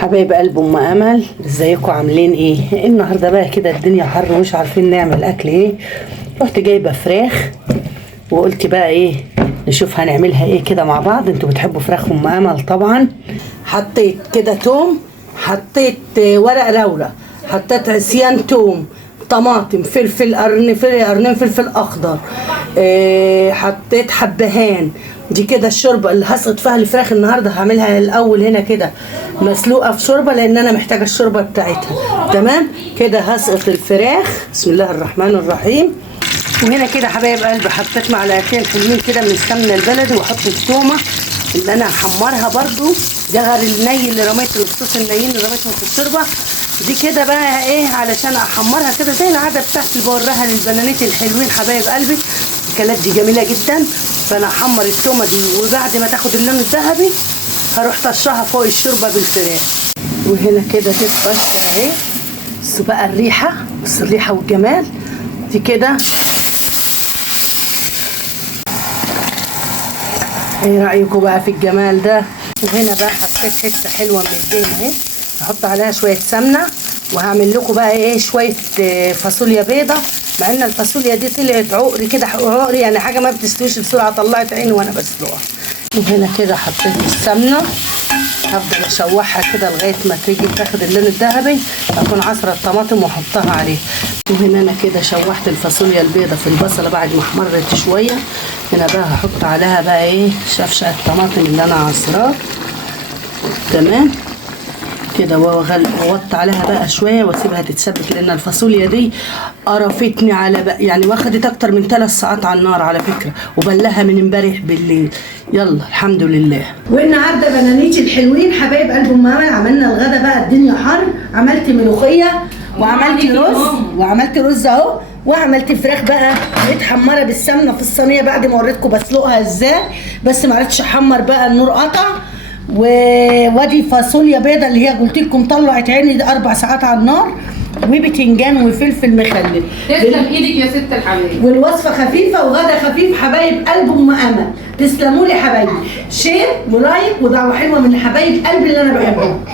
حبايب قلب ام امل، ازيكم عاملين ايه؟ النهارده بقى كده الدنيا حر ومش عارفين نعمل اكل ايه. رحت جايبه فراخ وقلت بقى ايه نشوف هنعملها ايه كده مع بعض. انتوا بتحبوا فراخ ام امل طبعا. حطيت كده توم، حطيت ورق لورا، حطيت عصيان توم، طماطم، فلفل قرنين فلفل اخضر، حطيت حبهان. دي كده الشوربه اللي هسقط فيها الفراخ النهارده. هعملها الاول هنا كده مسلوقه في شوربه لان انا محتاجه الشوربه بتاعتها. تمام كده هسقط الفراخ. بسم الله الرحمن الرحيم. وهنا كده حبايب قلبي حطيت معلقتين حلوين كده من السمنه البلدي، واحط التومه اللي انا هحمرها برضو. ده غير الني اللي رميته، الصوص النيين اللي رميتهم في الشوربه دي كده بقى ايه علشان احمرها كده زي العاده بتاعتي اللي بوريها للبنانيت الحلوين حبايب قلبي. الاكلات دي جميله جدا. فانا هحمر التومه دي وبعد ما تاخد اللون الذهبي هروح طشها فوق الشوربه بالفراخ. وهنا كده تتطش اهي. بصوا بقى الريحه، بصوا الريحه والجمال دي كده. ايه رايكم بقى في الجمال ده؟ وهنا بقى حطيت حته حلوه من الدهن اهي، هحط عليها شويه سمنه. وهعمل لكم بقى ايه شويه فاصوليا بيضه، مع ان الفاصوليا دي طلعت عقري كده، عقري يعني حاجه ما بتستويش بسرعه، طلعت عيني وانا بسلقها. وهنا كده حطيت السمنه، هفضل اشوحها كده لغايه ما تيجي تاخد اللون الذهبي. اكون عصره الطماطم واحطها عليه. وهنا انا كده شوحت الفاصوليا البيضه في البصله بعد ما احمرت شويه. هنا بقى هحط عليها بقى ايه شفشق الطماطم اللي انا عصراه. تمام كده، ووطي عليها بقى شويه واسيبها تتسبك لان الفاصوليا دي قرفتني على بقى يعني، واخدت اكتر من 3 ساعات على النار على فكره، وبلها من امبارح بالليل. يلا الحمد لله. والنهارده بنانيتي الحلوين حبايب قلب ام امل عملنا الغدا بقى. الدنيا حر، عملت ملوخيه وعملت رز وعملت رز اهو، وعملت فراخ بقى متحمره بالسمنه في الصينيه بعد ما وريتكم بسلقها ازاي، بس ما عرفتش احمر بقى النور قطع. وادي فاصوليا بيضه اللي هي قلت لكم طلعت عيني دي 4 ساعات على النار، وبتنجان وفلفل مخلل. تسلم ايدك يا ست الحبايب. والوصفه خفيفه وغدا خفيف حبايب قلب ام امل. تسلموا لي حبايبي. شير ولايك ودعوه حلوه من حبايب قلبي اللي انا بحبهم.